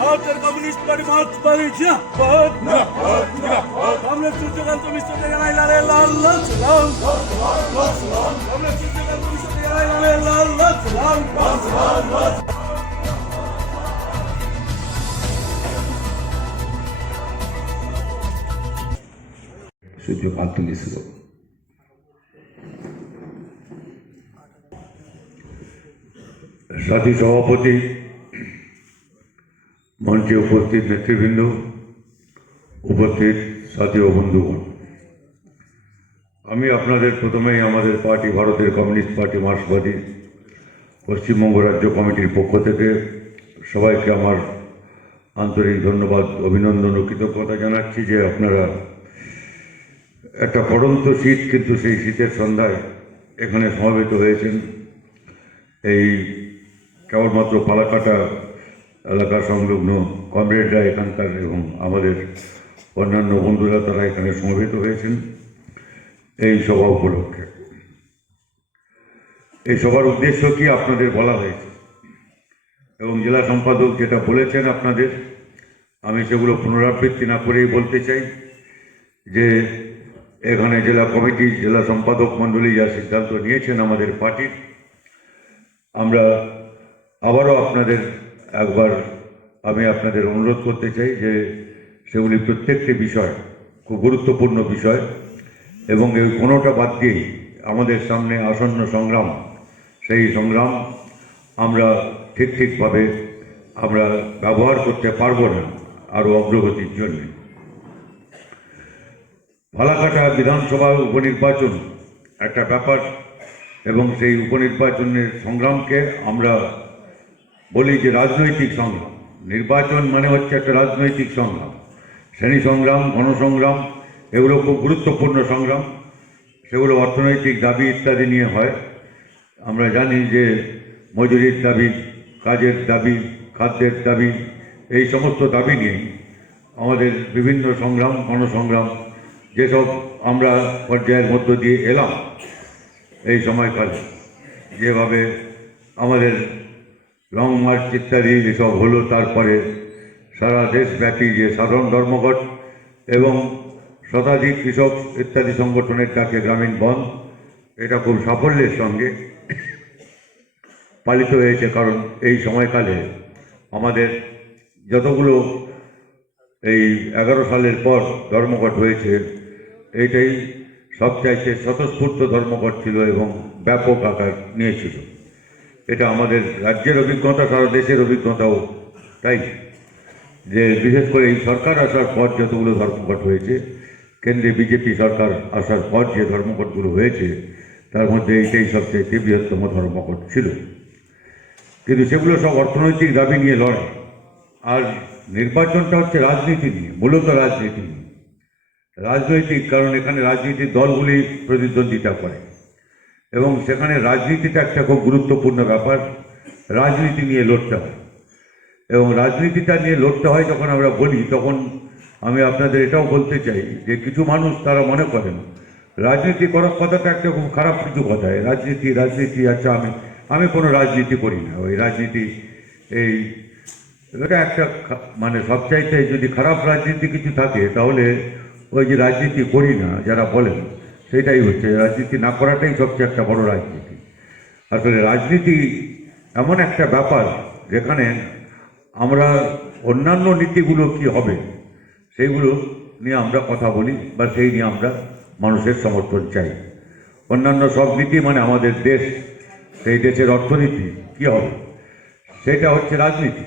ভারতের communist party মার্ক্সবাদী জিন্দাবাদ। আমরা সূর্যকান্ত মিশ্র থেকে লাল লাল সালাম। আমরা সূর্যকান্ত মিশ্র থেকে লাল লাল সালাম। সূর্যকান্ত মিশ্র সাথী সভাপতি, মঞ্চে উপস্থিত নেতৃবৃন্দ, উপস্থিত সাথী ও বন্ধুগণ, আমি আপনাদের প্রথমেই আমাদের পার্টি ভারতের কমিউনিস্ট পার্টি মার্ক্সবাদী পশ্চিমবঙ্গ রাজ্য কমিটির পক্ষ থেকে সবাইকে আমার আন্তরিক ধন্যবাদ, অভিনন্দন ও কৃতজ্ঞতা জানাচ্ছি যে আপনারা একটা পড়ন্ত শীত, কিন্তু সেই শীতের সন্ধ্যায় এখানে সমবেত হয়েছেন। এই কেবলমাত্র পালাকাটা এলাকা সংলগ্ন কমরেডরা এখানকার এবং আমাদের অন্যান্য বন্ধুরা তারা এখানে সমবেত হয়েছেন এই সভা উপলক্ষে। এই সভার উদ্দেশ্য কি আপনাদের বলা হয়েছে এবং জেলা সম্পাদক যেটা বলেছেন আপনাদের, আমি সেগুলো পুনরাবৃত্তি না করেই বলতে চাই যে এখানে জেলা কমিটি, জেলা সম্পাদক মণ্ডলী যা সিদ্ধান্ত নিয়েছেন আমাদের পার্টির, আমরা আবারও আমি আপনাদের অনুরোধ করতে চাই যে সেগুলি প্রত্যেকটি বিষয় খুব গুরুত্বপূর্ণ বিষয় এবং এই কোনোটা বাদ দিয়েই আমাদের সামনে আসন্ন সংগ্রাম, সেই সংগ্রাম আমরা ঠিকভাবে আমরা ব্যবহার করতে পারবো না আরও অগ্রগতির জন্য। ফালাকাটা বিধানসভা উপনির্বাচন একটা ব্যাপার এবং সেই উপনির্বাচনের সংগ্রামকে আমরা বলি যে রাজনৈতিক সংগ্রাম। নির্বাচন মানে হচ্ছে একটা রাজনৈতিক সংগ্রাম, শ্রেণী সংগ্রাম, গণসংগ্রাম, এগুলো খুব গুরুত্বপূর্ণ সংগ্রাম। সেগুলো অর্থনৈতিক দাবি ইত্যাদি নিয়ে হয়। আমরা জানি যে মজুরির দাবি, কাজের দাবি, খাদ্যের দাবি, এই সমস্ত দাবি নিয়ে আমাদের বিভিন্ন সংগ্রাম, গণসংগ্রাম, যেসব আমরা পর্যায়ের মধ্য দিয়ে এলাম এই সময়কালে, যেভাবে আমাদের লং মার্চ ইত্যাদি এসব হলো, তারপরে সারা দেশব্যাপী যে সাধারণ ধর্মঘট এবং শতাধিক কৃষক ইত্যাদি সংগঠনের ডাকে গ্রামীণ বন্ধ, এটা খুব সাফল্যের সঙ্গে পালিত হয়েছে। কারণ এই সময়কালে আমাদের যতগুলো এই 11 সালের পর ধর্মঘট হয়েছে, এইটাই সবচাইতে স্বতঃস্ফূর্ত ধর্মঘট ছিল এবং ব্যাপক আকার নিয়েছিল। এটা আমাদের রাজ্যের অভিজ্ঞতা, সারা দেশের অভিজ্ঞতাও তাই, যে বিশেষ করে এই সরকার আসার পর যতগুলো ধর্মঘট হয়েছে, কেন্দ্রে বিজেপি সরকার আসার পর যে ধর্মঘটগুলো হয়েছে, তার মধ্যে এইটাই সবচেয়ে বৃহত্তম ধর্মঘট ছিল। কিন্তু সেগুলো সব অর্থনৈতিক দাবি নিয়ে লড়ে, আর নির্বাচনটা হচ্ছে রাজনীতি নিয়ে, মূলত রাজনীতি নিয়ে। রাজনৈতিক কারণ এখানে রাজনীতির দলগুলি প্রতিদ্বন্দ্বিতা করে এবং সেখানে রাজনীতিটা একটা খুব গুরুত্বপূর্ণ ব্যাপার। রাজনীতি নিয়ে লড়তে হয় এবং রাজনীতিটা নিয়ে লড়তে হয় যখন আমরা বলি, তখন আমি আপনাদের এটাও বলতে চাই যে কিছু মানুষ তারা মনে করেন রাজনীতি করার কথাটা একটা খুব খারাপ কিছু কথা। রাজনীতি আচ্ছা, আমি কোনো রাজনীতি করি না। ওই রাজনীতি এটা একটা মানে সবচাইতে যদি খারাপ রাজনীতি কিছু থাকে তাহলে ওই যে রাজনীতি করি না যারা বলেন, সেটাই হচ্ছে রাজনীতি না করাটাই সবচেয়ে একটা বড় রাজনীতি। আসলে রাজনীতি এমন একটা ব্যাপার যেখানে আমরা অন্যান্য নীতিগুলো কি হবে সেইগুলো নিয়ে আমরা কথা বলি বা সেই নিয়ে আমরা মানুষের সমর্থন চাই। অন্যান্য সব নীতি মানে আমাদের দেশ, সেই দেশের অর্থনীতি কি হবে সেটা হচ্ছে রাজনীতি।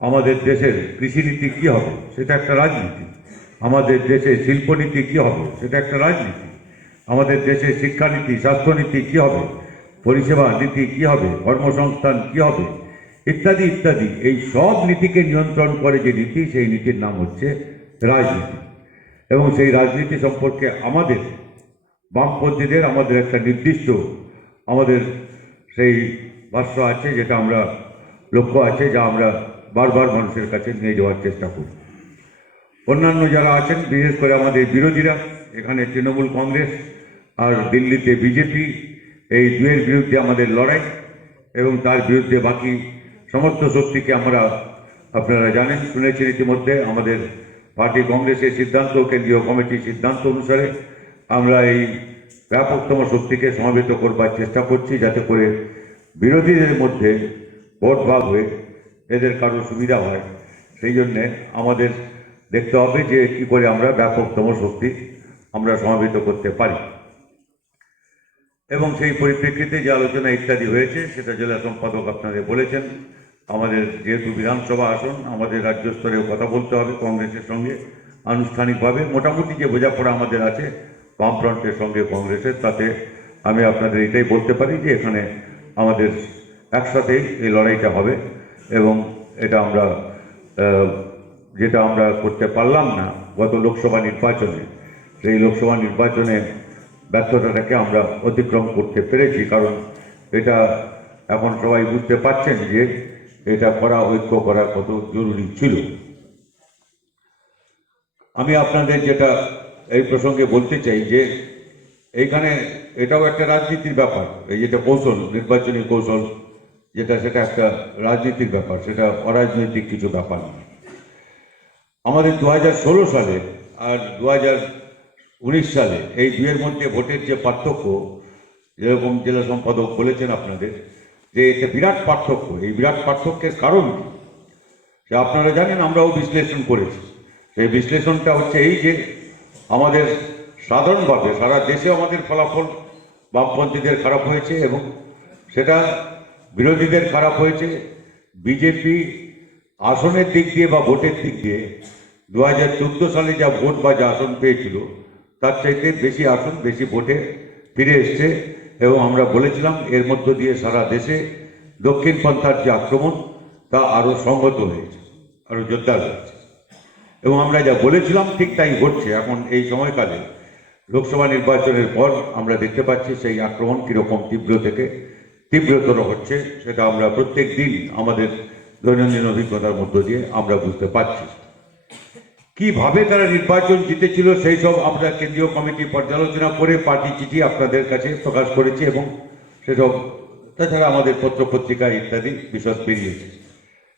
আমাদের দেশের কৃষিনীতি কি হবে সেটা একটা রাজনীতি। আমাদের দেশের শিল্পনীতি কি হবে সেটা একটা রাজনীতি। আমাদের দেশের শিক্ষানীতি, স্বাস্থ্যনীতি কি হবে, পরিষেবা নীতি কি হবে, কর্মসংস্থান কি হবে, ইত্যাদি ইত্যাদি। এই সব নীতিকে নিয়ন্ত্রণ করে যে নীতি, সেই নীতির নাম হচ্ছে রাজনীতি। এবং সেই রাজনীতি সম্পর্কে আমাদের বামপন্থীদের আমাদের একটা নির্দিষ্ট আমাদের সেই ভাষ্য আছে, যেটা আমরা লক্ষ্য আছে, যা আমরা বারবার মানুষের কাছে নিয়ে যাওয়ার চেষ্টা করি। অন্যান্য যারা আছেন, বিশেষ করে আমাদের বিরোধীরা, এখানে তৃণমূল কংগ্রেস আর দিল্লিতে বিজেপি, এই দুয়ের বিরুদ্ধে আমাদের লড়াই, এবং তার বিরুদ্ধে বাকি সমস্ত শক্তিকে আমরা, আপনারা জানেন, শুনেছেন ইতিমধ্যে, আমাদের পার্টি কংগ্রেসের সিদ্ধান্ত, কেন্দ্রীয় কমিটির সিদ্ধান্ত অনুসারে আমরা এই ব্যাপকতম শক্তিকে সমবেত করবার চেষ্টা করছি, যাতে করে বিরোধীদের মধ্যে ভোট ভাগ হয়ে এদের কারো সুবিধা হয়। সেই জন্যে আমাদের দেখতে হবে যে কী করে আমরা ব্যাপকতম শক্তি আমরা সমবেত করতে পারি। এবং সেই পরিপ্রেক্ষিতে যে আলোচনা ইত্যাদি হয়েছে সেটা জেলা সম্পাদক আপনাদের বলেছেন। আমাদের যেহেতু বিধানসভা আসন, আমাদের রাজ্য স্তরেও কথা বলতে হবে কংগ্রেসের সঙ্গে আনুষ্ঠানিকভাবে। মোটামুটি যে বোঝাপড়া আমাদের আছে বামফ্রন্টের সঙ্গে কংগ্রেসের, তাতে আমি আপনাদের এটাই বলতে পারি যে এখানে আমাদের একসাথেই এই লড়াইটা হবে। এবং এটা আমরা যেটা আমরা করতে পারলাম না গত লোকসভা নির্বাচনে, সেই লোকসভা নির্বাচনে ব্যর্থতাটাকে আমরা অতিক্রম করতে পেরেছি, কারণ এটা এখন সবাই বুঝতে পারছেন যে এটা করা, ঐক্য করা কত জরুরি ছিল। আমি আপনাদের যেটা এই প্রসঙ্গে বলতে চাই যে এইখানে এটাও একটা রাজনীতির ব্যাপার। এই যেটা কৌশল, নির্বাচনী কৌশল যেটা, সেটা একটা রাজনীতির ব্যাপার, সেটা অরাজনৈতিক কিছু ব্যাপার নয়। আমাদের 2016 সালে আর 2019 সালে এই দুয়ের মধ্যে ভোটের যে পার্থক্য, যেরকম জেলা সম্পাদক বলেছেন আপনাদের, যে এটা বিরাট পার্থক্য। এই বিরাট পার্থক্যের কারণ কি সে আপনারা জানেন, আমরাও বিশ্লেষণ করেছি। সেই বিশ্লেষণটা হচ্ছে এই যে আমাদের সাধারণভাবে সারা দেশে আমাদের ফলাফল বামপন্থীদের খারাপ হয়েছে, এবং সেটা বিরোধীদের খারাপ হয়েছে। বিজেপি আসনের দিক দিয়ে বা ভোটের দিক দিয়ে 2014 সালে যা ভোট বা যা আসন পেয়েছিল তার চাইতে বেশি আসন, বেশি ভোটে ফিরে এসছে। এবং আমরা বলেছিলাম এর মধ্য দিয়ে সারা দেশে দক্ষিণপন্থার যে আক্রমণ তা আরও সংহত হয়েছে, আরও জোরদার হয়েছে। এবং আমরা যা বলেছিলাম ঠিক তাই ঘটছে। এখন এই সময়কালে লোকসভা নির্বাচনের পর আমরা দেখতে পাচ্ছি সেই আক্রমণ কীরকম তীব্র থেকে তীব্রতর হচ্ছে, সেটা আমরা প্রত্যেক দিন আমাদের দৈনন্দিন অভিজ্ঞতার মধ্য দিয়ে আমরা বুঝতে পারছি। কিভাবে তারা নির্বাচন জিতেছিল সেই সব আমরা কেন্দ্রীয় কমিটি পর্যালোচনা করে পার্টি চিঠি আপনাদের কাছে প্রকাশ করেছি, এবং সেসব তাছাড়া আমাদের পত্রপত্রিকা ইত্যাদি বিশদ বেরিয়েছে।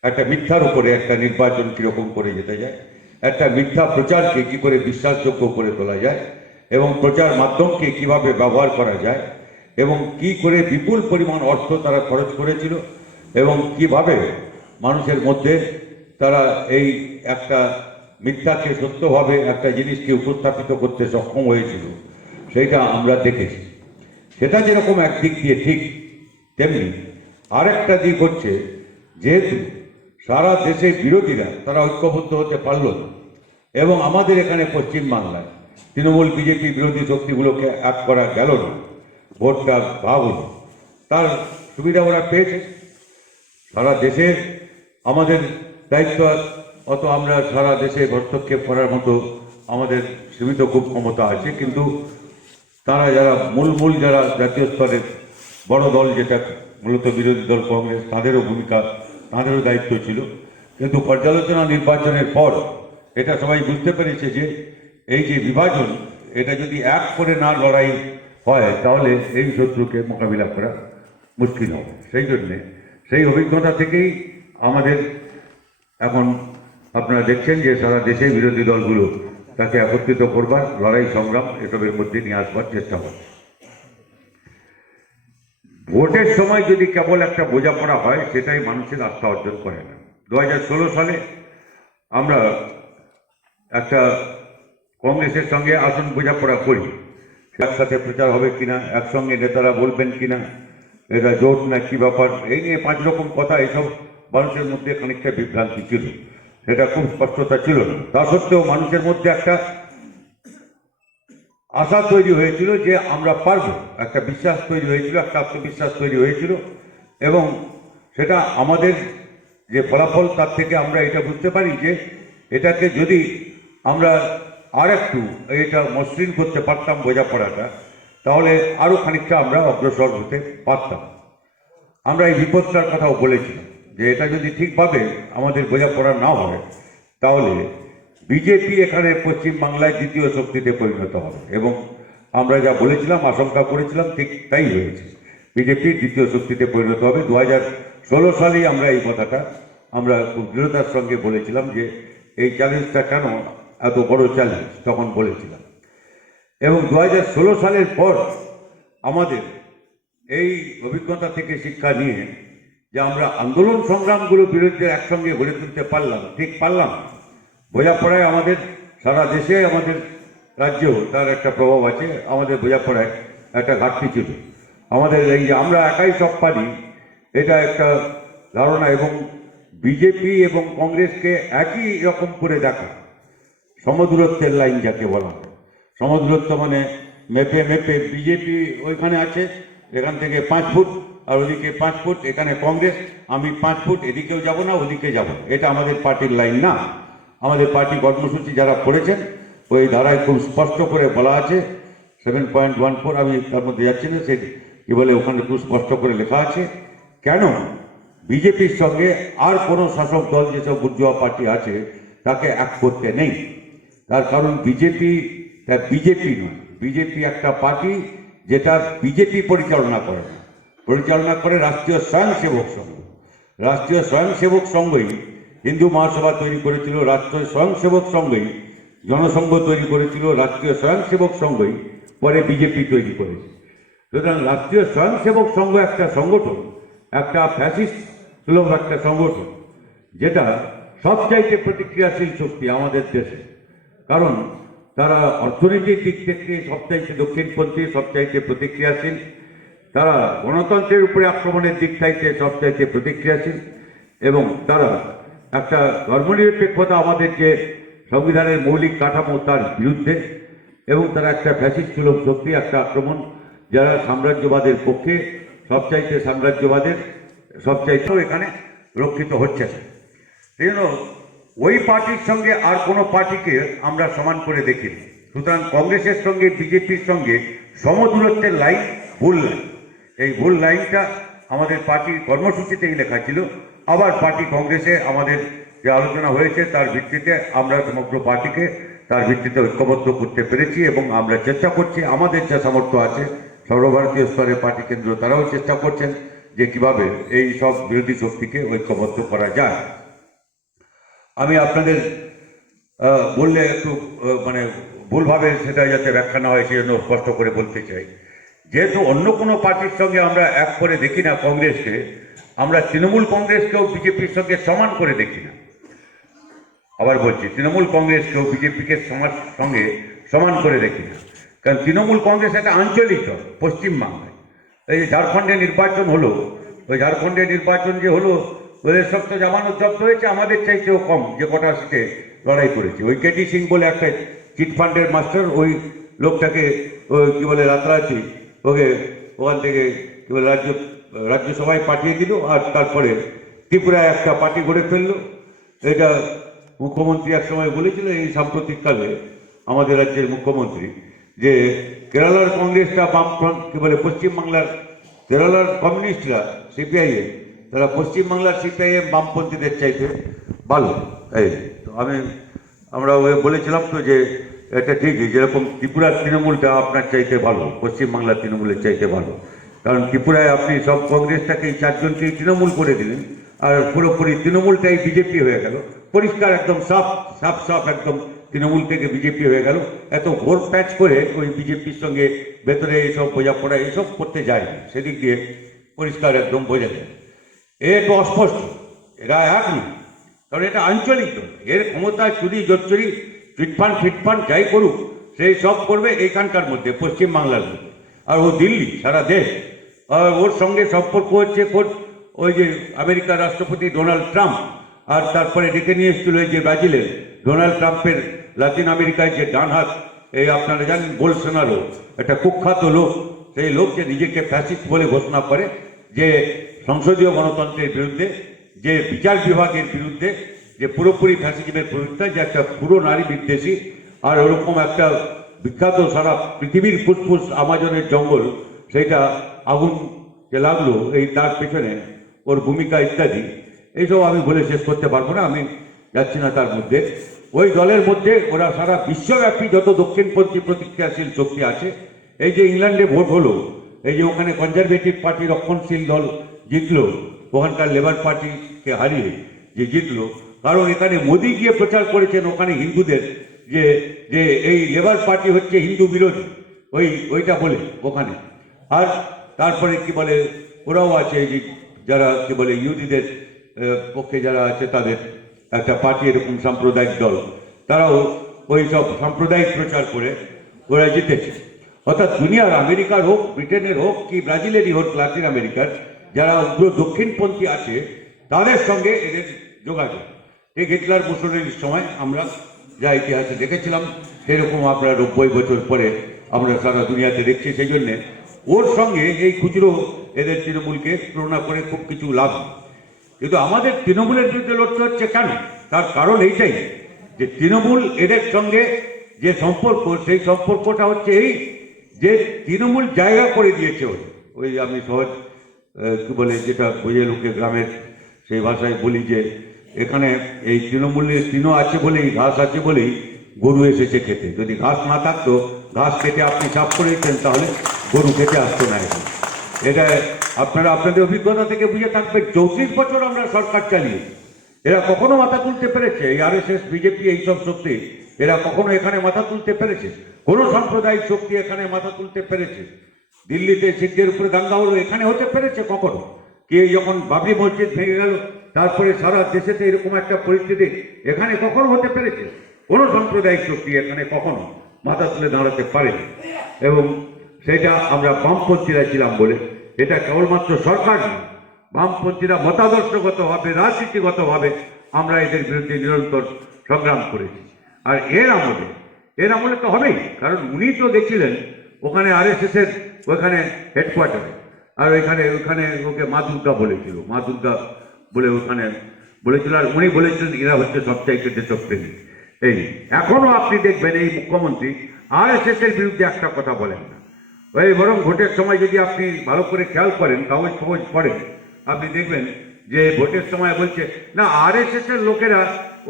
একটা মিথ্যার উপরে একটা নির্বাচন কীরকম করে যেতে যায়, একটা মিথ্যা প্রচারকে কী করে বিশ্বাসযোগ্য করে তোলা যায়, এবং প্রচার মাধ্যমকে কিভাবে ব্যবহার করা যায়, এবং কি করে বিপুল পরিমাণ অর্থ তারা খরচ করেছিল, এবং কিভাবে মানুষের মধ্যে তারা এই একটা মিথ্যাকে সত্যভাবে একটা জিনিসকে উপস্থাপিত করতে সক্ষম হয়েছিল, সেইটা আমরা দেখেছি। সেটা যেরকম একদিক দিয়ে ঠিক, তেমনি আরেকটা দিক হচ্ছে, যেহেতু সারা দেশে বিরোধীরা তারা ঐক্যবদ্ধ হতে পারল না, এবং আমাদের এখানে পশ্চিমবাংলায় তৃণমূল বিজেপি বিরোধী শক্তিগুলোকে এক করা গেল না, ভোটটা ভাগ হলো, তার সুবিধা ওরা পেয়েছে। সারা দেশের আমাদের দায়িত্ব, অত আমরা সারা দেশে হস্তক্ষেপ করার মতো আমাদের সীমিত খুব ক্ষমতা আছে, কিন্তু তারা যারা মূল যারা জাতীয় স্তরের বড় দল, যেটা মূলত বিরোধী দল কংগ্রেস, তাদেরও ভূমিকা, তাদেরও দায়িত্ব ছিল। কিন্তু পর্যালোচনা নির্বাচনের পর এটা সবাই বুঝতে পেরেছে যে এই যে বিভাজন, এটা যদি এক করে না লড়াই হয় তাহলে এই শত্রুকে মোকাবিলা করা মুশকিল হবে। সেই জন্যে সেই অভিজ্ঞতা থেকেই আমাদের এখন আপনারা দেখছেন যে সারা দেশে বিরোধী দলগুলো তাকে একত্রিত করবার, লড়াই সংগ্রাম এসবের মধ্যে নিয়ে আসবার চেষ্টা করছে। ভোটের সময় যদি কেবল একটা বোঝাপড়া হয়, সেটাই মানুষের আস্থা অর্জন করে না। 2016 সালে আমরা একটা কংগ্রেসের সঙ্গে আসন বোঝাপড়া করি, একসাথে প্রচার হবে কিনা, একসঙ্গে নেতারা বলবেন কিনা, এটা জোট না কি ব্যাপার, এই নিয়ে 5 রকম কথা, এসব মানুষের মধ্যে খানিকটা বিভ্রান্তি ছিল, সেটা খুব স্পষ্টতা ছিল না। তা সত্ত্বেও মানুষের মধ্যে একটা আশা তৈরি হয়েছিল যে আমরা পারব, একটা বিশ্বাস তৈরি হয়েছিল, একটা আত্মবিশ্বাস তৈরি হয়েছিল। এবং সেটা আমাদের যে ফলাফল, তার থেকে আমরা এটা বুঝতে পারি যে এটাকে যদি আমরা আর একটু এটা মসৃণ করতে পারতাম বোঝাপড়াটা, তাহলে আরও খানিকটা আমরা অগ্রসর হতে পারতাম। আমরা এই বিপদটার কথাও বলেছিলাম যে এটা যদি ঠিকভাবে আমাদের বোঝাপড়া না হয়, তাহলে বিজেপি এখানে পশ্চিমবাংলায় দ্বিতীয় শক্তিতে পরিণত হবে এবং আমরা যা বলেছিলাম আশঙ্কা করেছিলাম ঠিক তাই হয়েছে। বিজেপি দ্বিতীয় শক্তিতে পরিণত হবে। 2016 সালেই আমরা এই কথাটা আমরা খুব দৃঢ়তার সঙ্গে বলেছিলাম যে এই চ্যালেঞ্জটা কেন এত বড় চ্যালেঞ্জ তখন বলেছিলাম। এবং 2016 সালের পর আমাদের এই অভিজ্ঞতা থেকে শিক্ষা নিয়ে যে আমরা আন্দোলন সংগ্রামগুলো বিরুদ্ধে একসঙ্গে গড়ে তুলতে পারলাম, ঠিক পারলাম। বোঝাপড়ায় আমাদের সারা দেশে আমাদের রাজ্যেও তার একটা প্রভাব আছে। আমাদের বোঝাপড়ায় একটা ঘাটতি ছিল। আমাদের এই যে আমরা একাই সব পারি এটা একটা ধারণা এবং বিজেপি এবং কংগ্রেসকে একই রকম করে দেখা, সমদূরত্বের লাইন যাকে বলা হয়। সমদূরত্ব মানে মেপে মেপে বিজেপি ওইখানে আছে, এখান থেকে 5 ফুট আর ওদিকে 5 ফুট, এখানে কংগ্রেস, আমি 5 ফুট, এদিকেও যাব না ওদিকে যাব না। এটা আমাদের পার্টির লাইন না। আমাদের পার্টি কর্মসূচি যারা পড়েছেন ওই ধারায় খুব স্পষ্ট করে বলা আছে 7.14, আমি তার মধ্যে যাচ্ছি না, সে কি বলে ওখানে খুব স্পষ্ট করে লেখা আছে কেন বিজেপির সঙ্গে আর কোনো শাসক দল যেসব বুর্জোয়া পার্টি আছে তাকে এক করতে নেই। তার কারণ বিজেপি নয়, বিজেপি একটা পার্টি যেটা বিজেপি পরিচালনা করে না, পরিচালনা করে রাষ্ট্রীয় স্বয়ংসেবক সংঘ। রাষ্ট্রীয় স্বয়ংসেবক সংঘই হিন্দু মহাসভা তৈরি করেছিল, রাষ্ট্রীয় স্বয়ংসেবক সংঘই জনসংঘ তৈরি করেছিল, রাষ্ট্রীয় স্বয়ংসেবক সংঘই পরে বিজেপি তৈরি করেছে। সুতরাং রাষ্ট্রীয় স্বয়ংসেবক সংঘ একটা সংগঠন, একটা ফ্যাসিস্ট সুলভ একটা সংগঠন যেটা সবচাইতে প্রতিক্রিয়াশীল শক্তি আমাদের দেশে। কারণ তারা অর্থনীতির দিক থেকে সবচাইতে দক্ষিণপন্থী, সবচাইতে প্রতিক্রিয়াশীল। তারা গণতন্ত্রের উপরে আক্রমণের দিক চাইতে সবচাইতে প্রতিক্রিয়াশীল এবং তারা একটা ধর্মনিরপেক্ষতা আমাদের যে সংবিধানের মৌলিক কাঠামো তার বিরুদ্ধে এবং তারা একটা ফ্যাসিস্ট সুলভ শক্তি, একটা আক্রমণ যারা সাম্রাজ্যবাদের পক্ষে, সবচাইতে সাম্রাজ্যবাদের সবচাইতেও এখানে রক্ষিত হচ্ছে না। এই জন্য ওই পার্টির সঙ্গে আর কোনো পার্টিকে আমরা সমান করে দেখিনি। সুতরাং কংগ্রেসের সঙ্গে বিজেপির সঙ্গে সমদূরত্বের লাইন ভুল লাইন। এই ভুল লাইনটা আমাদের পার্টির কর্মসূচিতেই লেখা ছিল। আবার পার্টি কংগ্রেসে আমাদের যে আলোচনা হয়েছে তার ভিত্তিতে আমরা সমগ্র পার্টিকে তার ভিত্তিতে ঐক্যবদ্ধ করতে পেরেছি এবং আমরা চেষ্টা করছি, আমাদের যা সামর্থ্য আছে সর্বভারতীয় স্তরে পার্টি কেন্দ্র তারাও চেষ্টা করছেন যে কিভাবে এই সব বিরোধী শক্তিকে ঐক্যবদ্ধ করা যায়। আমি আপনাদের বললে একটু মানে ভুলভাবে সেটা যাতে ব্যাখ্যা না হয় সেজন্য স্পষ্ট করে বলতে চাই, যেহেতু অন্য কোনো পার্টির সঙ্গে আমরা এক করে দেখি না কংগ্রেসকে, আমরা তৃণমূল কংগ্রেসকেও বিজেপির সঙ্গে সমান করে দেখি না। আবার বলছি, তৃণমূল কংগ্রেসকেও বিজেপিকে সঙ্গে সমান করে দেখি না। কারণ তৃণমূল কংগ্রেস একটা আঞ্চলিক দল পশ্চিমবাংলায়। এই যে ঝাড়খণ্ডে নির্বাচন হলো, ওই ঝাড়খণ্ডের নির্বাচন যে হলো ওদের সব তো জামানত জব্দ হয়েছে, আমাদের চাইতেও কম যে কটা সিটে লড়াই করেছে। ওই কেটি সিং বলে একটা চিটফান্ডের মাস্টার, ওই লোকটাকে ওই কী বলে রাতারাতি ওকে ওখান থেকে কী বলে রাজ্যসভায় পাঠিয়ে দিল আর তারপরে ত্রিপুরায় একটা পার্টি গড়ে ফেললো। এটা মুখ্যমন্ত্রী এক সময় বলেছিল এই সাম্প্রতিককালে আমাদের রাজ্যের মুখ্যমন্ত্রী যে কেরালার কংগ্রেসটা বামফ্রন্ট কী বলে পশ্চিমবাংলার কেরালার কমিউনিস্টরা সিপিআইএম, তারা পশ্চিমবাংলার সিপিআইএম বামপন্থীদের চাইতে ভালো। এই তো আমরা বলেছিলাম তো যে এটা ঠিকই, যেরকম ত্রিপুরার তৃণমূলটা আপনার চাইতে ভালো, পশ্চিমবাংলার তৃণমূলের চাইতে ভালো। কারণ ত্রিপুরায় আপনি সব কংগ্রেসটাকেই 4 জনকেই তৃণমূল করে দিলেন আর পুরোপুরি তৃণমূলটাই বিজেপি হয়ে গেল। পরিষ্কার একদম সাফ একদম তৃণমূল থেকে বিজেপি হয়ে গেল। এত ঘোর প্যাচ করে ওই বিজেপির সঙ্গে ভেতরে এইসব বোঝাপড়া এইসব করতে যায়নি, সেদিক দিয়ে পরিষ্কার একদম বোঝা যায়। একটু অস্পষ্ট, এরা এক নয়, কারণ এটা আঞ্চলিক দল। এর ক্ষমতা চুরি জোচ্চুরি চিটফান্ড ফিটফান্ড যাই করুক সেই সব করবে এইখানকার মধ্যে পশ্চিমবাংলার মধ্যে। আর ও দিল্লি সারা দেশ, আর ওর সঙ্গে সম্পর্ক হচ্ছে ওই যে আমেরিকার রাষ্ট্রপতি ডোনাল্ড ট্রাম্প, আর তারপরে ডেকে নিয়ে এসেছিল যে ব্রাজিলের ডোনাল্ড ট্রাম্পের লাতিন আমেরিকায় যে ডান হাত, এই আপনারা জানেন বোলসোনারো, একটা কুখ্যাত লোক। সেই লোক যে নিজেকে ফ্যাসিস্ট বলে ঘোষণা করে, যে সংসদীয় গণতন্ত্রের বিরুদ্ধে, যে বিচার বিভাগের বিরুদ্ধে, যে পুরোপুরি ফ্যাসিজমের বিরুদ্ধে, যে একটা পুরো নারী বিদ্বেষী, আর ওরকম একটা বিখ্যাত সারা পৃথিবীর ফুসফুস আমাজনের জঙ্গল, সেইটা আগুন যে লাগলো এই তার পেছনে ওর ভূমিকা ইত্যাদি এইসব আমি বলে শেষ করতে পারবো না, আমি যাচ্ছি না তার মধ্যে। ওই দলের মধ্যে ওরা সারা বিশ্বব্যাপী যত দক্ষিণপন্থী প্রতিক্রিয়াশীল শক্তি আছে, এই যে ইংল্যান্ডে ভোট হলো, এই যে ওখানে কনজারভেটিভ পার্টি রক্ষণশীল দল জিতলো, ওখানকার লেবার পার্টিকে হারিয়ে যে জিতলো, কারণ এখানে মোদি গিয়ে প্রচার করেছেন ওখানে হিন্দুদের যে যে এই লেবার পার্টি হচ্ছে হিন্দু বিরোধী, ওইটা বলে ওখানে। আর তারপরে কি বলে, ওরাও আছে যে যারা কি বলে ইহুদিদের পক্ষে যারা আছে তাদের একটা পার্টি, এরকম সাম্প্রদায়িক দল, তারাও ওই সব সাম্প্রদায়িক প্রচার করে ওরা জিতেছে। অর্থাৎ দুনিয়ার আমেরিকার হোক, ব্রিটেনের হোক কি ব্রাজিলেরই হোক, লাতিন আমেরিকার যারা উগ্র দক্ষিণপন্থী আছে তাদের সঙ্গে এদের যোগাযোগ। এই হিটলার মুসোলিনির সময় আমরা যা ইতিহাসে দেখেছিলাম সেরকম আমরা 90 বছর পরে আমরা সারা দুনিয়াতে দেখছি। সেই জন্যে ওর সঙ্গে এই খুচরো এদের তৃণমূলকে তুলনা করে খুব কিছু লাভ নেই। কিন্তু আমাদের তৃণমূলের বিরুদ্ধে লড়তে হচ্ছে কেন? তার কারণ এইটাই যে তৃণমূল এদের সঙ্গে যে সম্পর্ক, সেই সম্পর্কটা হচ্ছে এই যে তৃণমূল জায়গা করে দিয়েছে ওই আমি সহজ কি বলে যেটা বোঝে লোকে গ্রামের সেই ভাষায় বলি যে এখানে এই তৃণমূলের তৃণ আছে বলেই, ঘাস আছে বলেই গরু এসেছে খেতে। যদি ঘাস না থাকতো, ঘাস কেটে আপনি সাফ করে দিতেন, তাহলে গরু খেতে আসতো না। এখন এটা আপনারা আপনাদের অভিজ্ঞতা থেকে বুঝে থাকবেন। 34 বছর আমরা সরকার চালিয়ে এরা কখনো মাথা তুলতে পেরেছে? এই RSS, বিজেপি, এইসব শক্তি এরা কখনো এখানে মাথা তুলতে পেরেছে? কোনো সাম্প্রদায়িক শক্তি এখানে মাথা তুলতে পেরেছে? দিল্লিতে শিখদের উপরে দাঙ্গা হলো, এখানে হতে পেরেছে কখনো? কে যখন বাবরি মসজিদ ভেঙে গেল, তারপরে সারা দেশেতে এরকম একটা পরিস্থিতি এখানে কখনো হতে পেরেছে? কোনো সাম্প্রদায়িক শক্তি এখানে কখনো মাথা তুলে দাঁড়াতে পারেনি। এবং সেটা আমরা বামপন্থীরা ছিলাম বলে, এটা কেবলমাত্র সরকার নয়, বামপন্থীরা মতাদর্শগতভাবে, রাজনীতিগতভাবে আমরা এদের বিরুদ্ধে নিরন্তর সংগ্রাম করেছি। আর এর আমলে তো হবেই, কারণ উনি তো গেছিলেন ওখানে RSS-এর ওখানে হেডকোয়ার্টারে, আর ওইখানে ওকে মা দুর্গা বলেছিল, মা দুর্গা বলে ওখানে বলেছিল, আর উনি বলেছিলেন এরা হচ্ছে সবচাইতে দেশপ্রেমী। এই এখনো আপনি দেখবেন এই মুখ্যমন্ত্রী RSS-এর বিরুদ্ধে একটা কথা বলেন না। ওই বরং ভোটের সময় যদি আপনি ভালো করে খেয়াল করেন, কাগজ পড়েন, আপনি দেখবেন যে ভোটের সময় বলছে না RSS-এর লোকেরা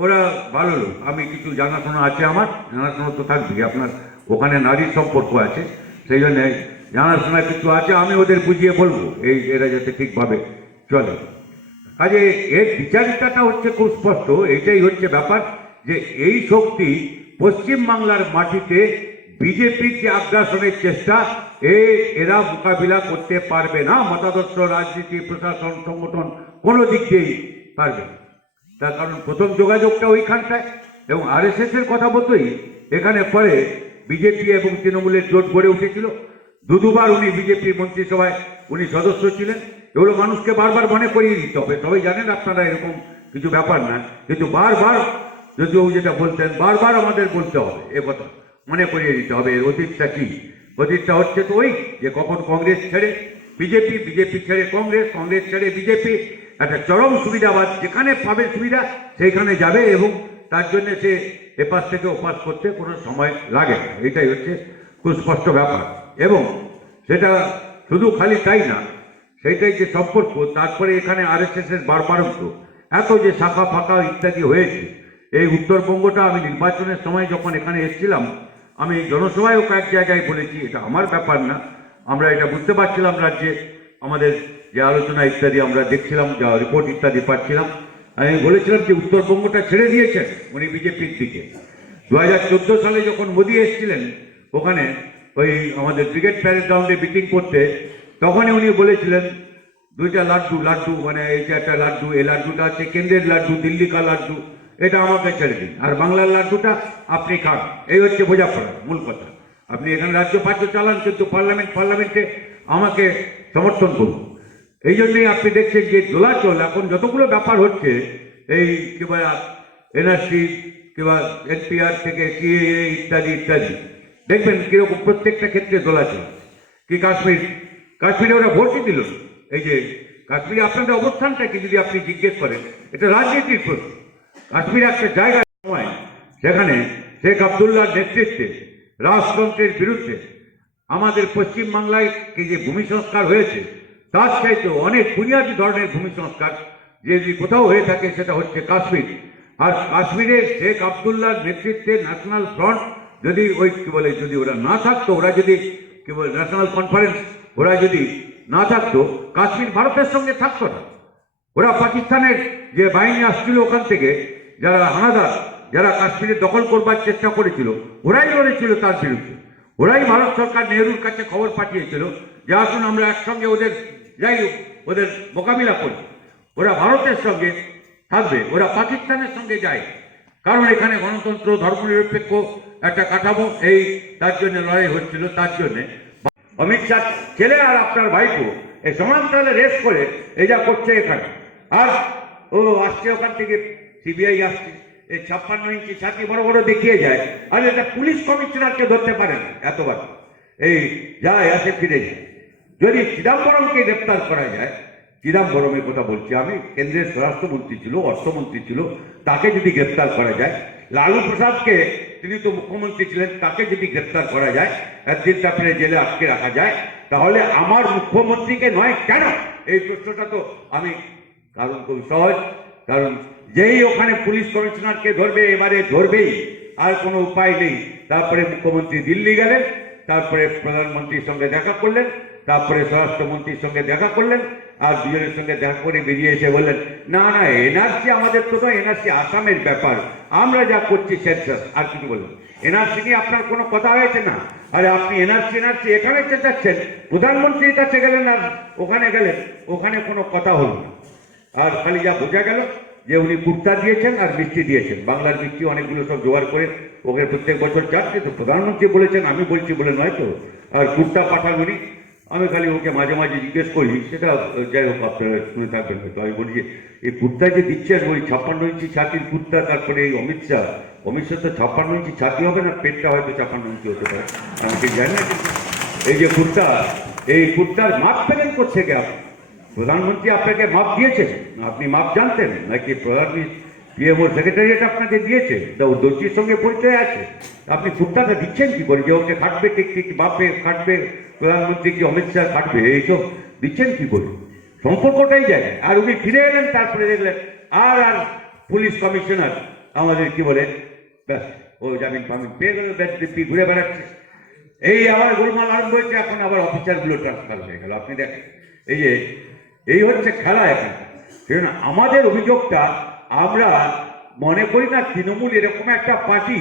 ওরা ভালো লোক, আমি কিছু জানাশোনা আছে, আমার জানাশোনা তো থাকবেই, আপনার ওখানে নারীর সম্পর্ক আছে, সেই জন্য জানাশোনা কিছু আছে, আমি ওদের বুঝিয়ে বলবো এই এরা যাতে ঠিকভাবে চলে। কাজে এর বিচারিতাটা হচ্ছে খুব স্পষ্ট। এটাই হচ্ছে ব্যাপার যে এই শক্তি পশ্চিমবাংলার মাটিতে বিজেপির যে আগ্রাসনের চেষ্টা, এরা মোকাবিলা করতে পারবে না। মতাদর্শ, রাজনীতি, প্রশাসন, সংগঠন কোনো দিক দিয়েই পারবে না। তার কারণ প্রথম যোগাযোগটা ওইখানটায়, এবং RSS-এর কথা মতোই এখানে পরে বিজেপি এবং তৃণমূলের জোট গড়ে উঠেছিল। দুবার উনি বিজেপি মন্ত্রিসভায় উনি সদস্য ছিলেন। এগুলো মানুষকে বারবার মনে করিয়ে দিতে হবে। সবাই জানেন আপনারা এরকম কিছু ব্যাপার না, কিন্তু বারবার যদিও যেটা বলতেন, বারবার আমাদের বলতে হবে এ কথা, মনে করিয়ে দিতে হবে এর অতীতটা কি। অতীতটা হচ্ছে তো ওই যে কখন কংগ্রেস ছেড়ে বিজেপি, বিজেপি ছেড়ে কংগ্রেস, কংগ্রেস ছেড়ে বিজেপি, একটা চরম সুবিধাবাদ, যেখানে পাবে সুবিধা সেইখানে যাবে, এবং তার জন্য সে এপাশ থেকে ওপাশ করতে কোনো সময় লাগে না। এটাই হচ্ছে খুব স্পষ্ট ব্যাপার। এবং সেটা শুধু খালি তাই না, সেইটাই যে সম্পর্ক, তারপরে এখানে RSS-এর বারবারন্ত এত যে শাখা ফাঁকা ইত্যাদি হয়েছে। এই উত্তরবঙ্গটা আমি নির্বাচনের সময় যখন এখানে এসেছিলাম, আমি জনসভায়ও কয়েক জায়গায় বলেছি, এটা আমার ব্যাপার না, আমরা এটা বুঝতে পারছিলাম রাজ্যে আমাদের যে আলোচনা ইত্যাদি আমরা দেখছিলাম, যা রিপোর্ট ইত্যাদি পাচ্ছিলাম, আমি বলেছিলাম যে উত্তরবঙ্গটা ছেড়ে দিয়েছেন উনি বিজেপির দিকে। 2014 সালে যখন মোদি এসেছিলেন ওখানে ওই আমাদের ব্রিগেড প্যারেড গ্রাউন্ডে মিটিং করতে, তখনই উনি বলেছিলেন দুইটা লাড্ডু মানে এই যে একটা লাড্ডু, এই লাড্ডুটা আছে কেন্দ্রের লাড্ডু, দিল্লি কা লাড্ডু, এটা আমাকে ছেড়ে দিন, আর বাংলার লাড্ডুটা আপনি খান। এই হচ্ছে বোঝাপড়া, মূল কথা। আপনি এখানে রাজ্য পার্টি চালান, কিন্তু পার্লামেন্টে আমাকে সমর্থন করুন। এই জন্যই আপনি দেখছেন যে দোলাচল এখন যতগুলো ব্যাপার হচ্ছে, এই কিংবা NRC কিংবা NPR থেকে CAA ইত্যাদি ইত্যাদি, দেখবেন কিরকম প্রত্যেকটা ক্ষেত্রে দোলাচল। কি কাশ্মীরে ওরা ভোটই দিল। এই যে কাশ্মীরে আপনাদের অবস্থানটা কি যদি আপনি জিজ্ঞেস করেন, এটা রাজনীতির প্রশ্ন। কাশ্মীর একটা জায়গার সময় সেখানে শেখ আবদুল্লাহর নেতৃত্বে রাজতন্ত্রের বিরুদ্ধে আমাদের পশ্চিমবাংলায় যে ভূমি সংস্কার হয়েছে, তার চাইতে অনেক বুনিয়াদী ধরনের ভূমি সংস্কার যে যদি কোথাও হয়ে থাকে সেটা হচ্ছে কাশ্মীর। আর কাশ্মীরে শেখ আবদুল্লাহর নেতৃত্বে ন্যাশনাল ফ্রন্ট যদি ওই কি বলে যদি ওরা না থাকতো, ওরা যদি কি বলে ন্যাশনাল কনফারেন্স ওরা যদি না থাকতো, কাশ্মীর ভারতের সঙ্গে থাকতো না। ওরা পাকিস্তানের যে বাহিনী আসছিল ওখান থেকে, যারা হানাদার, যারা কাশ্মীরে দখল করবার চেষ্টা করেছিল, ওরাই লড়েছিল তার বিরুদ্ধে। ওরাই ভারত সরকার নেহরুর কাছে খবর পাঠিয়েছিল যে আসুন আমরা একসঙ্গে ওদের যাই ওদের মোকাবিলা করি। ওরা ভারতের সঙ্গে থাকবে, ওরা পাকিস্তানের সঙ্গে যায়, কারণ এখানে গণতন্ত্র ধর্মনিরপেক্ষ একটা কাঠামো, এই তার জন্য লড়াই হচ্ছিল। তার জন্যে অমিত শাহ ছেলে আর আপনার ভাইপো এই সমান্তরালে রেস করে এই যা করছে এখানে। আর ও আসছে ওখান থেকে, সিবিআই আসছে, এই 56 ইঞ্চি ছাতি বড় বড় দেখিয়ে যায়। আর এটা পুলিশ কমিশনারকে ধরতে পারেন এতবার, এই যায় আসে ফিরে যায়। যদি চিদম্বরমকে গ্রেপ্তার করা যায়, চিদম্বরমের কথা বলছি আমি, কেন্দ্রের স্বরাষ্ট্রমন্ত্রী ছিল, অর্থমন্ত্রী ছিল, তাকে যদি গ্রেপ্তার করা যায়, লালু প্রসাদকে, তিনি তো মুখ্যমন্ত্রী ছিলেন, তাকে যদি গ্রেপ্তার করা যায়, একদিন তারপরে জেলে আটকে রাখা যায়, তাহলে আমার মুখ্যমন্ত্রীকে নয় কেন? এই প্রশ্নটা তো আমি, কারণ খুব সহজ, কারণ যেই ওখানে পুলিশ কমিশনারকে ধরবে, এবারে ধরবেই, আর কোনো উপায় নেই। তারপরে মুখ্যমন্ত্রী দিল্লি গেলেন, তারপরে প্রধানমন্ত্রীর সঙ্গে দেখা করলেন, তারপরে স্বরাষ্ট্রমন্ত্রীর সঙ্গে দেখা করলেন, আর দুজনের সঙ্গে দেখা করে বেরিয়ে এসে বললেন না না এনআরসি আমাদের তো নয়, এনআরসি আসামের ব্যাপার, আমরা যা করছি সেন্সাস। আর কিছু বললেন, এনআরসি নিয়ে আপনার কোনো কথা হয়েছে না? আরে আপনি এনআরসি এখানে চেঁচাচ্ছেন, প্রধানমন্ত্রীর কাছে গেলেন আর ওখানে গেলেন, ওখানে কোনো কথা হল না। আর খালি যা বোঝা গেল যে উনি কুর্তা দিয়েছেন আর মিষ্টি দিয়েছেন, বাংলার মিষ্টি অনেকগুলো সব জোগাড় করে ওকে প্রত্যেক বছর যাচ্ছে। তো প্রধানমন্ত্রী বলেছেন, আমি বলছি বলে নয় তো। আর কুর্তা পাঠান উনি, আমি খালি ওকে মাঝে মাঝে জিজ্ঞেস করি, সেটা যাই হোক আপনারা শুনে থাকবেন হয়তো। আমি বলি যে এই কুর্তা যে দিচ্ছেন, ওই 56 ইঞ্চি ছাতির কুর্তা, তারপরে এই অমিত শাহ তো 56 ইঞ্চি ছাতি হবে না, পেটটা হয়তো 56 ইঞ্চি হতে পারে, আমি ঠিক জানি না। কিন্তু এই যে কুর্তা, এই কুর্তার মাপ পেলেন কোত্থেকে? আপনি প্রধানমন্ত্রী আপনাকে মাপ দিয়েছেন? আপনি মাপ জানতেন নাকি প্রধানমন্ত্রী পিএমও সেক্রেটারিয়েট আপনাকে দিয়েছে? তা ও দর্জির সঙ্গে পরিচয় আছে। আপনি কুর্তাটা দিচ্ছেন কি করে যে ওকে খাটবে, ঠিক ঠিক বাপে খাটবে, প্রধানমন্ত্রী কি অমিত শাহ খাটবে, এইসব দিচ্ছেন কি করে? সম্পর্কটাই যায়। আর উনি ফিরে এলেন, তারপরে দেখলেন আর আর পুলিশ কমিশনার আমাদের কি বলে, ব্যাস ও জামিন ফামিন পেয়ে গেল, ব্যাস দিব্যি ঘুরে বেড়াচ্ছে। এই আবার গোলমাল আরম্ভ হয়েছে, এখন আবার অফিসারগুলো ট্রান্সফার হয়ে গেল। আপনি দেখেন এই যে এই হচ্ছে খেলা এখন। সেজন্য আমাদের অভিযোগটা, আমরা মনে করি না তৃণমূল এরকম একটা পার্টি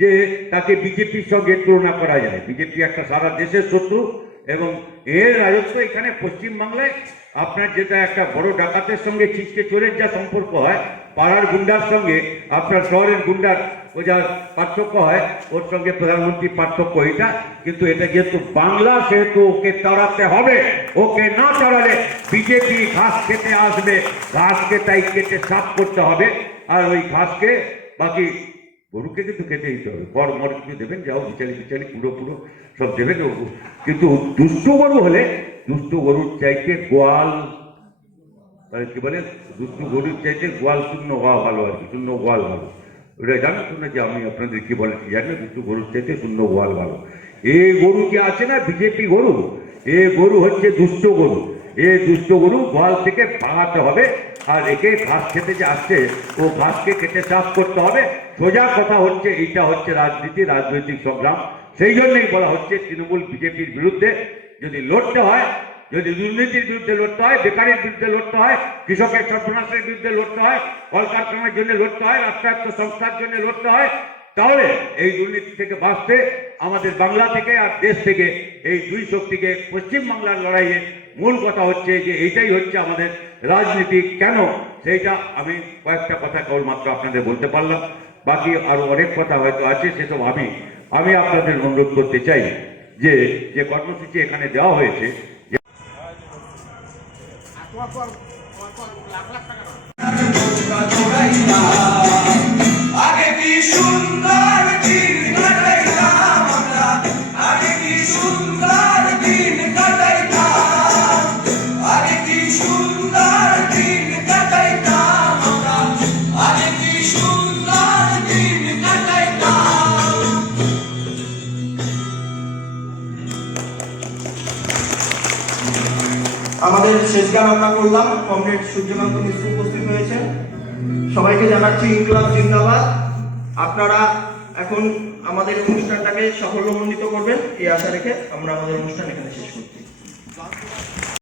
যে তাকে বিজেপির সঙ্গে তুলনা করা যায়। বিজেপি একটা সারা দেশের শত্রু, এবং এর রাজত্ব এখানে পশ্চিমবাংলায় আপনার যেটা একটা বড় ডাকাতের সঙ্গে ছিচকে চোরের যা সম্পর্ক হয়, পাড়ার গুন্ডার সঙ্গে আপনার শহরের গুন্ডার ও যা পার্থক্য হয়, ওর সঙ্গে প্রধানমন্ত্রীর পার্থক্য এটা। কিন্তু এটা যেহেতু বাংলা, সেহেতু ওকে তাড়াতে হবে। ওকে না তাড়ালে বিজেপি ঘাস খেতে আসবে, ঘাসকে তাই কেটে সাফ করতে হবে। আর ওই ঘাসকে, বাকি গরুকে কিন্তু খেতে দিতে হবে, খড় মর কিছু দেবেন, যাও বিচালি বিচালি পুরো সব দেবেন। কিন্তু দুষ্ট গরু হলে, দুষ্ট গরুর চাইতে গোয়াল, তাহলে কি বলে, দুষ্ট গরুর চাইতে গোয়াল শূন্য হওয়া ভালো, আর কি শূন্য গোয়াল ভালো। ওটা জানো তো না যে আমি আপনাদের কি বলে জানি, দুষ্ট গরুর চাইতে শূন্য গোয়াল ভালো। এই গরু যে আছে না বিজেপি গরু, এ গরু হচ্ছে দুষ্ট গরু। এই দুষ্ট গরু গোয়াল থেকে ভাগাতে হবে, আর একে ঘাস খেতে যে আসছে ও ঘাসকে কেটে সাফ করতে হবে। সোজা কথা হচ্ছে, এইটা হচ্ছে রাজনীতি, রাজনৈতিক সংগ্রাম। সেই জন্যই বলা হচ্ছে তৃণমূল বিজেপির বিরুদ্ধে যদি লড়তে হয়, যদি দুর্নীতির বিরুদ্ধে লড়তে হয়, বেকারের বিরুদ্ধে লড়তে হয়, কৃষকের সর্বনাশের বিরুদ্ধে লড়তে হয়, কলকারখানার জন্য লড়তে হয়, রাষ্ট্রায়ত্ত সংস্থার জন্য লড়তে হয়, তাহলে এই দুর্নীতি থেকে বাঁচতে আমাদের বাংলা থেকে আর দেশ থেকে এই দুই শক্তিকে, পশ্চিমবাংলার লড়াইয়ে মূল কথা হচ্ছে যে এইটাই হচ্ছে আমাদের রাজনীতি। কেন সেইটা আমি কয়েকটা কথা কেবলমাত্র আপনাদের বলতে পারলাম, বাকি আরো অনেক কথা হয়তো আছে, সেসব আমি আপনাদের অনুরোধ করতে চাই যে যে কর্মসূচি এখানে দেওয়া হয়েছে, আগে কি সুন্দর দিন কাটাইতাম আমরা, আগে কি সুন্দর দিন কাটাইতাম, আগে কি সুন্দর দিন কাটাইতাম আমরা, আগে কি সুন্দর দিন কাটাইতাম। আমাদের শেষ গান আমরা করলাম, কমরেড সূর্যকান্ত মিশ্র উপস্থিত হয়েছে। সবাইকে জানাচ্ছি ইনকলাব জিন্দাবাদ। আপনারা এখন আমাদের অনুষ্ঠানটাকে সাফল্যমণ্ডিত করবেন এই আশা রেখে আমরা আমাদের অনুষ্ঠান এখানে শেষ করছি।